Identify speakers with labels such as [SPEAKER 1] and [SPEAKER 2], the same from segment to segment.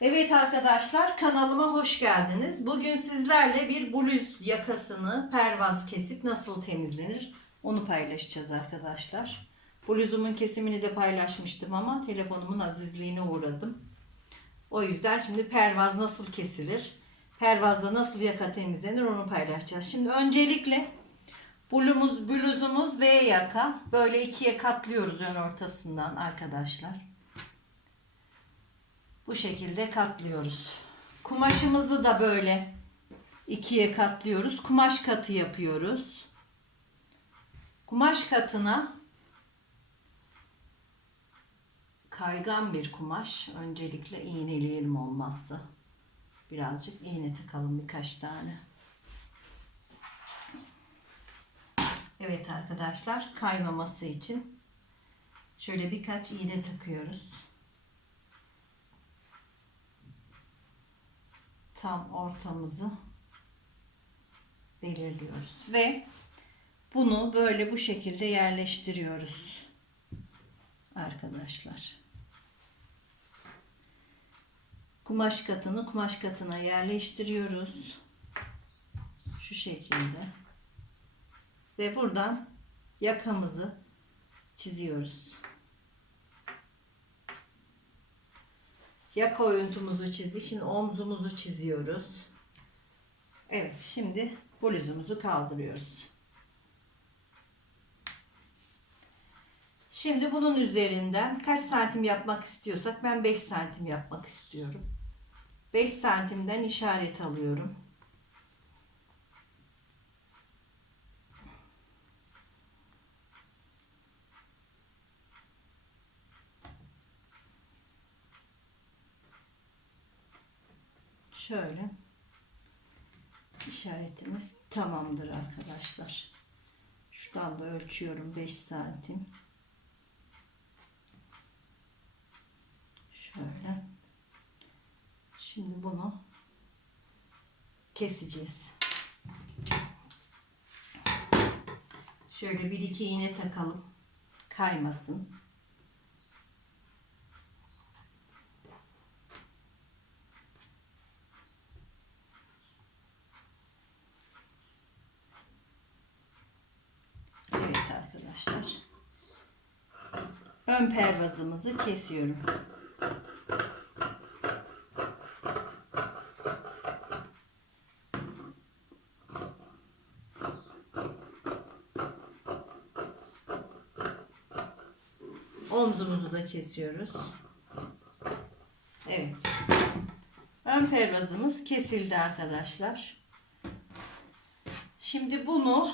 [SPEAKER 1] Evet arkadaşlar kanalıma hoş geldiniz. Bugün sizlerle bir bluz yakasını pervaz kesip nasıl temizlenir onu paylaşacağız arkadaşlar. Bluzumun kesimini de paylaşmıştım ama telefonumun azizliğine uğradım. O yüzden şimdi pervaz nasıl kesilir, pervazda nasıl yaka temizlenir onu paylaşacağız. Şimdi öncelikle bluzumuz, bluzumuz V yaka böyle ikiye katlıyoruz ön ortasından arkadaşlar. Bu şekilde katlıyoruz. Kumaşımızı da böyle ikiye katlıyoruz. Kumaş katı yapıyoruz. Kumaş katına kaygan bir kumaş. Öncelikle iğneleyelim olmazsa. Birazcık iğne takalım birkaç tane. Evet arkadaşlar kaymaması için şöyle birkaç iğne takıyoruz. Tam ortamızı belirliyoruz ve bunu böyle bu şekilde yerleştiriyoruz arkadaşlar. Kumaş katını kumaş katına yerleştiriyoruz. Şu şekilde. Ve buradan yakamızı çiziyoruz. Yaka oyuntumuzu çizdik. Şimdi omzumuzu çiziyoruz. Evet şimdi bluzumuzu kaldırıyoruz. Şimdi bunun üzerinden kaç santim yapmak istiyorsak ben 5 santim yapmak istiyorum. 5 santimden işaret alıyorum. Şöyle işaretimiz tamamdır arkadaşlar. Şuradan da ölçüyorum 5 santim. Şöyle. Şimdi bunu keseceğiz. Şöyle bir iki iğne takalım. Kaymasın. Evet arkadaşlar. Ön pervazımızı kesiyorum. Omzumuzu da kesiyoruz. Evet. Ön pervazımız kesildi arkadaşlar. Şimdi bunu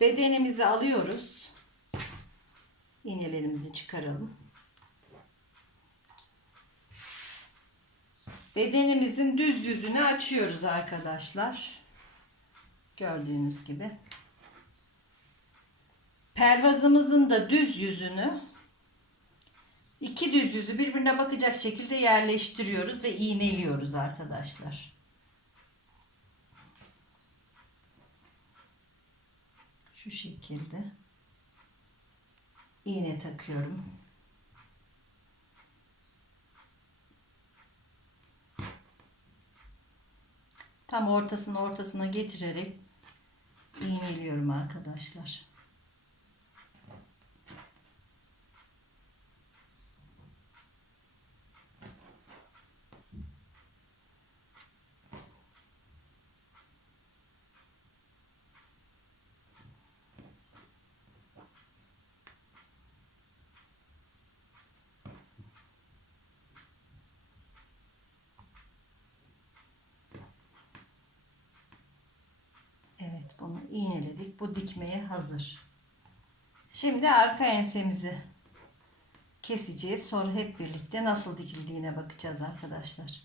[SPEAKER 1] bedenimizi alıyoruz. İğnelerimizi çıkaralım. Bedenimizin düz yüzünü açıyoruz arkadaşlar. Gördüğünüz gibi. Pervazımızın da düz yüzünü iki düz yüzü birbirine bakacak şekilde yerleştiriyoruz ve iğneliyoruz arkadaşlar. Şu şekilde iğne takıyorum. Tam ortasını ortasına getirerek iğneliyorum arkadaşlar. Evet bunu iğneledik. Bu dikmeye hazır. Şimdi arka ensemizi keseceğiz. Sonra hep birlikte nasıl dikildiğine bakacağız arkadaşlar.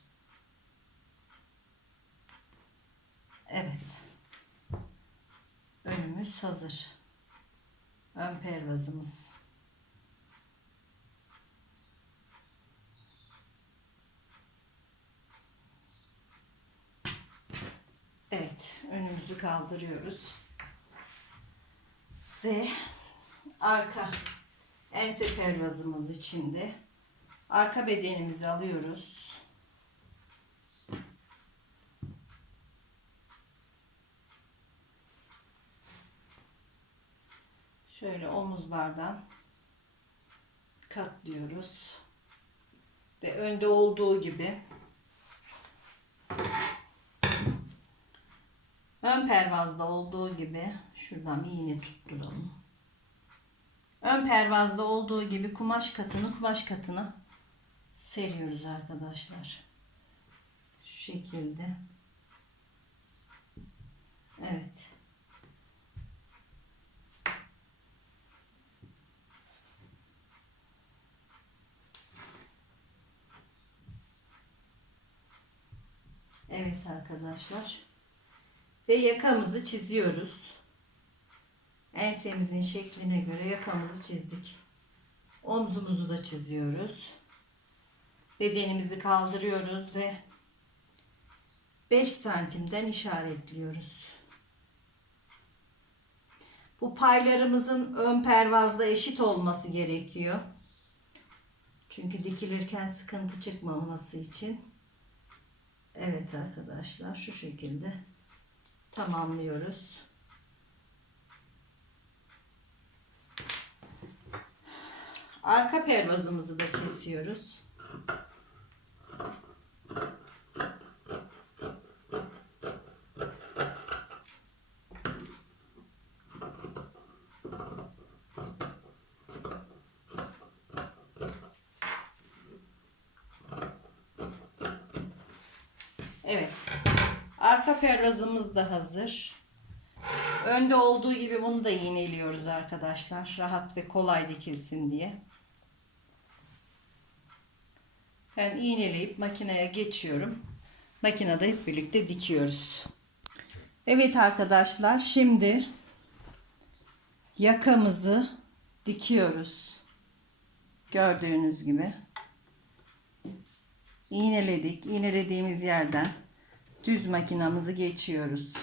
[SPEAKER 1] Evet. Önümüz hazır. Ön pervazımız. Evet, önümüzü kaldırıyoruz. Ve arka ense pervazımız içinde. Arka bedenimizi alıyoruz. Şöyle omuzlardan katlıyoruz. Ve önde olduğu gibi ön pervazda olduğu gibi şuradan bir iğne tutturalım. Ön pervazda olduğu gibi kumaş katını kumaş katına seriyoruz arkadaşlar. Şu şekilde. Evet. Evet arkadaşlar. Ve yakamızı çiziyoruz. Ensemizin şekline göre yakamızı çizdik. Omzumuzu da çiziyoruz. Bedenimizi kaldırıyoruz ve 5 santimden işaretliyoruz. Bu paylarımızın ön pervazda eşit olması gerekiyor. Çünkü dikilirken sıkıntı çıkmaması için. Evet arkadaşlar şu şekilde tamamlıyoruz. Arka pervazımızı da kesiyoruz. Evet. Arka pervazımız da hazır. Önde olduğu gibi bunu da iğneliyoruz arkadaşlar. Rahat ve kolay dikilsin diye. Ben iğneleyip makineye geçiyorum. Makinede hep birlikte dikiyoruz. Evet arkadaşlar şimdi yakamızı dikiyoruz. Gördüğünüz gibi. İğneledik. İğnelediğimiz yerden düz makinamızı geçiyoruz.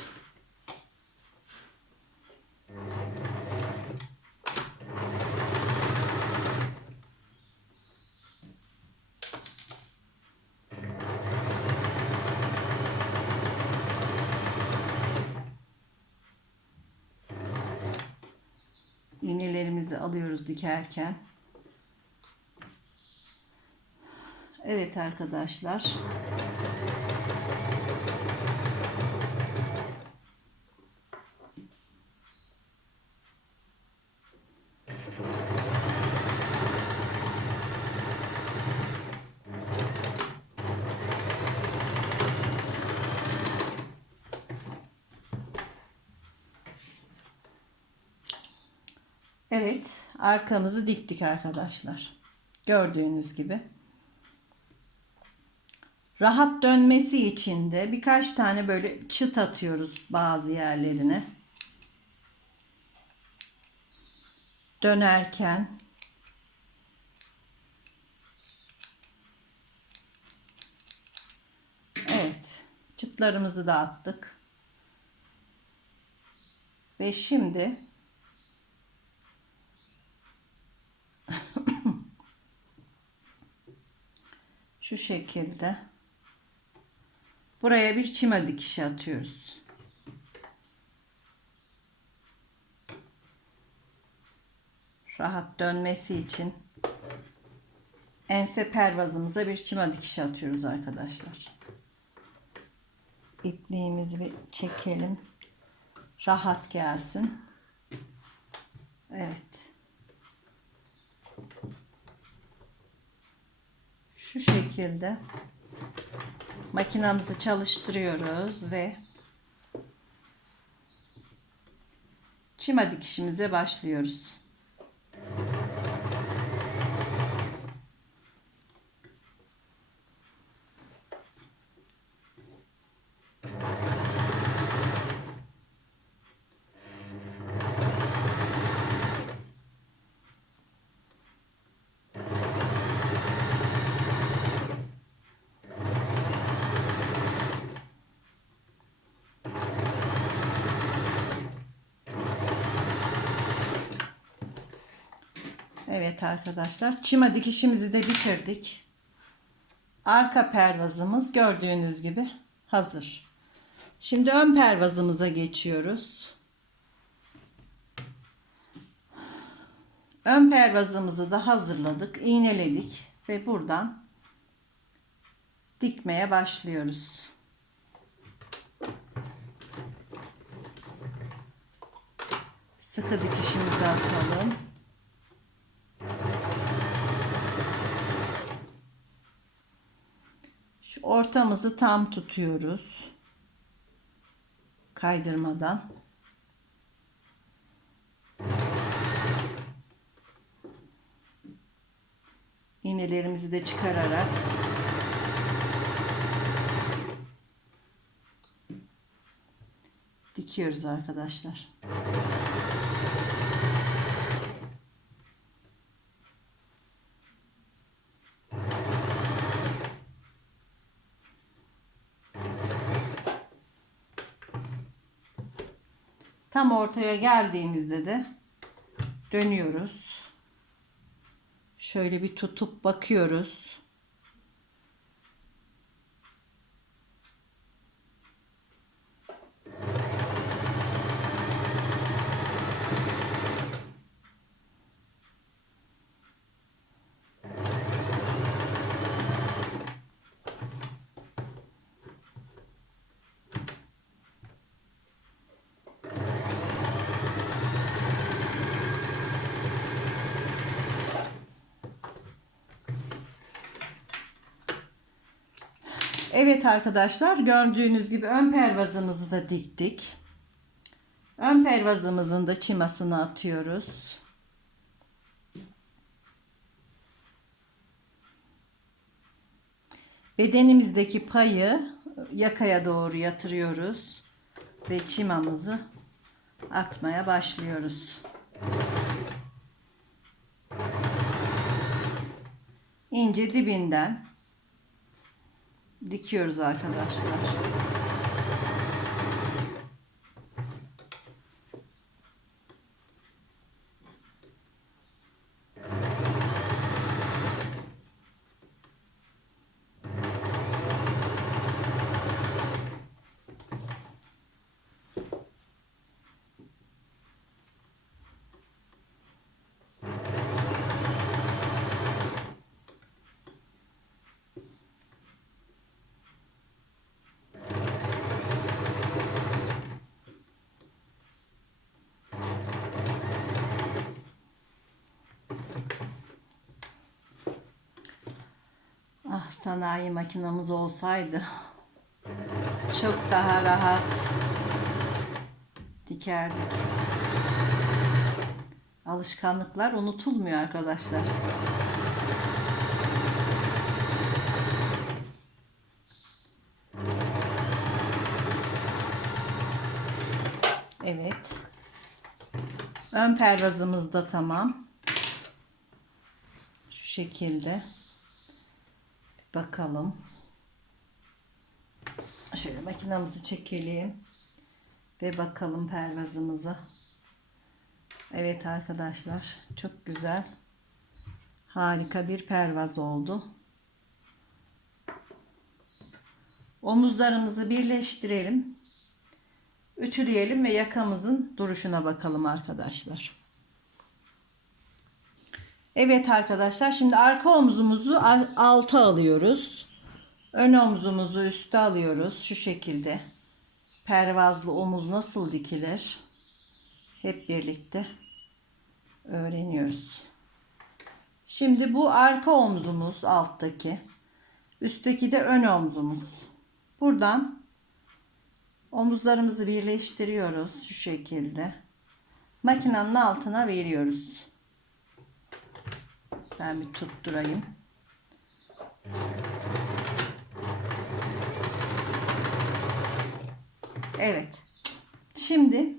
[SPEAKER 1] İğnelerimizi alıyoruz dikerken. Evet arkadaşlar. Evet, arkamızı diktik arkadaşlar. Gördüğünüz gibi. Rahat dönmesi için de birkaç tane böyle çıt atıyoruz bazı yerlerine. Dönerken Evet, çıtlarımızı da attık. Ve şimdi şu şekilde buraya bir çima dikişi atıyoruz. Rahat dönmesi için ense pervazımıza bir çima dikişi atıyoruz arkadaşlar. İpliğimizi bir çekelim. Rahat gelsin. Evet. Şu şekilde makinamızı çalıştırıyoruz ve çima dikişimize başlıyoruz. Evet arkadaşlar çima dikişimizi de bitirdik. Arka pervazımız gördüğünüz gibi hazır. Şimdi ön pervazımıza geçiyoruz. Ön pervazımızı da hazırladık, iğneledik ve buradan dikmeye başlıyoruz. Sıkı dikişimizi atalım. Şu ortamızı tam tutuyoruz. Kaydırmadan. İğnelerimizi de çıkararak dikiyoruz arkadaşlar. Tam ortaya geldiğimizde de dönüyoruz. Şöyle bir tutup bakıyoruz. Evet arkadaşlar gördüğünüz gibi ön pervazımızı da diktik. Ön pervazımızın da çimasını atıyoruz. Bedenimizdeki payı yakaya doğru yatırıyoruz ve çimamızı atmaya başlıyoruz. İnce dibinden dikiyoruz arkadaşlar. Ah sanayi makinamız olsaydı çok daha rahat dikerdik. Alışkanlıklar unutulmuyor arkadaşlar. Evet. Ön pervazımız da tamam. Şu şekilde. Bakalım. Şöyle makinamızı çekelim. Ve bakalım pervazımıza. Evet arkadaşlar. Çok güzel. Harika bir pervaz oldu. Omuzlarımızı birleştirelim. Ütüleyelim ve yakamızın duruşuna bakalım arkadaşlar. Evet arkadaşlar şimdi arka omzumuzu alta alıyoruz. Ön omzumuzu üste alıyoruz. Şu şekilde. Pervazlı omuz nasıl dikilir? Hep birlikte öğreniyoruz. Şimdi bu arka omzumuz alttaki. Üstteki de ön omzumuz. Buradan omuzlarımızı birleştiriyoruz şu şekilde. Makinenin altına veriyoruz. Ben bir tutturayım. Evet. Şimdi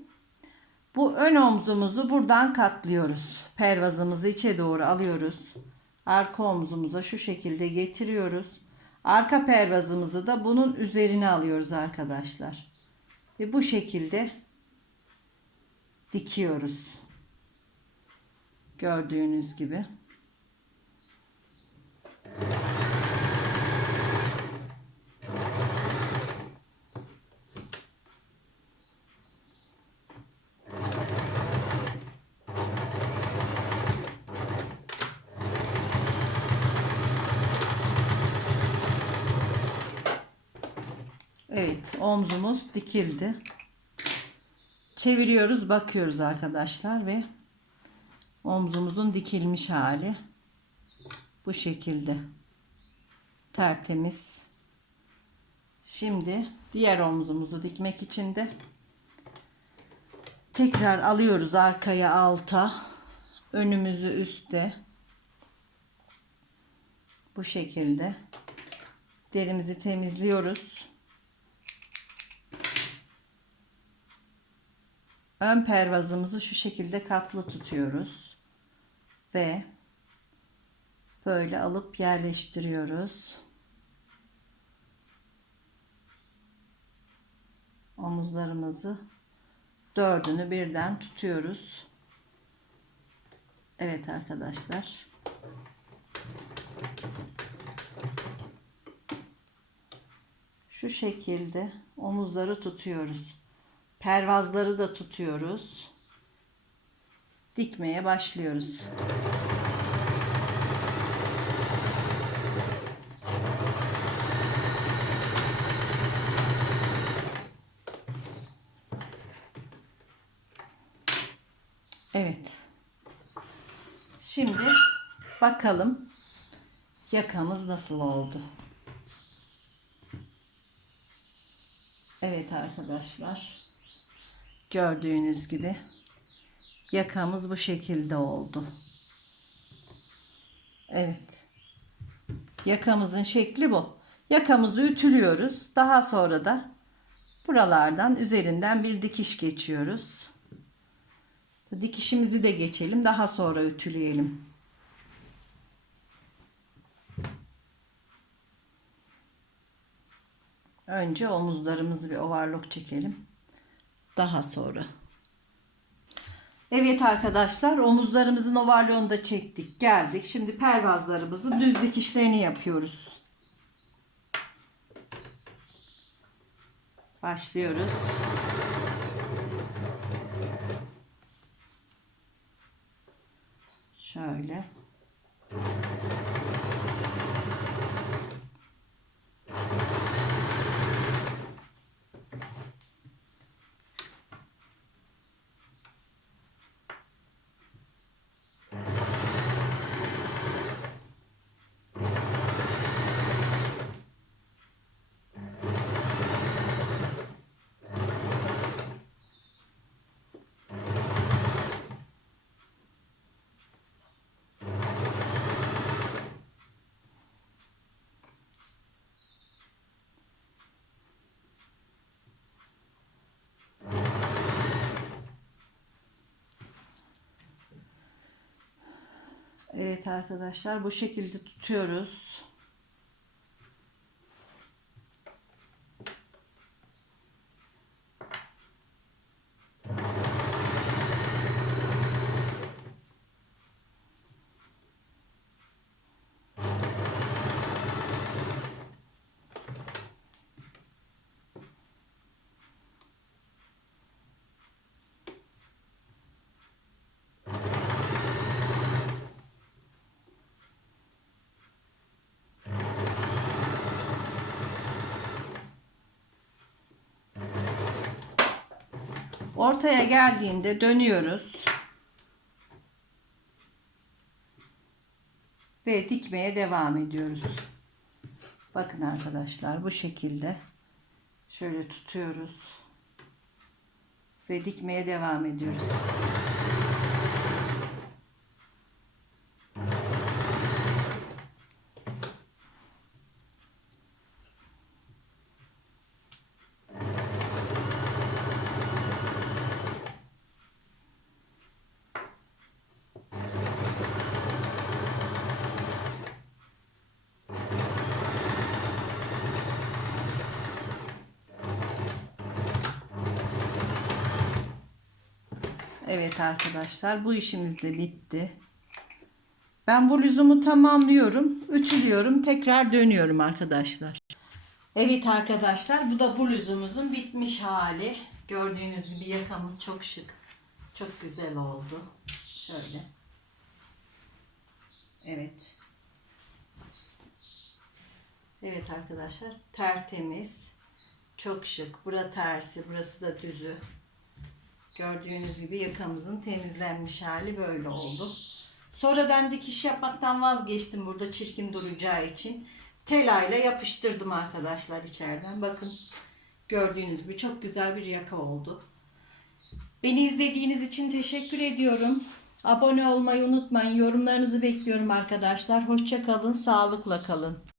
[SPEAKER 1] bu ön omzumuzu buradan katlıyoruz. Pervazımızı içe doğru alıyoruz. Arka omzumuza şu şekilde getiriyoruz. Arka pervazımızı da bunun üzerine alıyoruz arkadaşlar. Ve bu şekilde dikiyoruz. Gördüğünüz gibi. Evet omzumuz dikildi. Çeviriyoruz bakıyoruz arkadaşlar ve omzumuzun dikilmiş hali bu şekilde tertemiz. Şimdi diğer omzumuzu dikmek için de tekrar alıyoruz arkaya alta önümüzü üste bu şekilde derimizi temizliyoruz. Ön pervazımızı şu şekilde katlı tutuyoruz ve böyle alıp yerleştiriyoruz. Omuzlarımızı dördünü birden tutuyoruz. Evet arkadaşlar. Şu şekilde omuzları tutuyoruz. Pervazları da tutuyoruz. Dikmeye başlıyoruz. Evet. Şimdi bakalım yakamız nasıl oldu. Evet arkadaşlar. Gördüğünüz gibi yakamız bu şekilde oldu. Evet. Yakamızın şekli bu. Yakamızı ütülüyoruz. Daha sonra da buralardan üzerinden bir dikiş geçiyoruz. Dikişimizi de geçelim. Daha sonra ütüleyelim. Önce omuzlarımızı bir overlock çekelim. Daha sonra. Evet arkadaşlar omuzlarımızın overlock'unu da çektik. Geldik. Şimdi pervazlarımızın düz dikişlerini yapıyoruz. Başlıyoruz. Şöyle. Evet arkadaşlar bu şekilde tutuyoruz. Ortaya geldiğinde dönüyoruz. Ve dikmeye devam ediyoruz. Bakın arkadaşlar bu şekilde şöyle tutuyoruz. Ve dikmeye devam ediyoruz. Evet arkadaşlar bu işimiz de bitti. Ben bu bluzumu tamamlıyorum. Ütülüyorum. Tekrar dönüyorum arkadaşlar. Evet arkadaşlar bu da bluzumuzun bitmiş hali. Gördüğünüz gibi yakamız çok şık. Çok güzel oldu. Şöyle. Evet. Evet arkadaşlar tertemiz. Çok şık. Bura tersi, burası da düzü. Gördüğünüz gibi yakamızın temizlenmiş hali böyle oldu. Sonradan dikiş yapmaktan vazgeçtim burada çirkin duracağı için. Telayla yapıştırdım arkadaşlar içeriden. Bakın gördüğünüz gibi çok güzel bir yaka oldu. Beni izlediğiniz için teşekkür ediyorum. Abone olmayı unutmayın. Yorumlarınızı bekliyorum arkadaşlar. Hoşça kalın, sağlıkla kalın.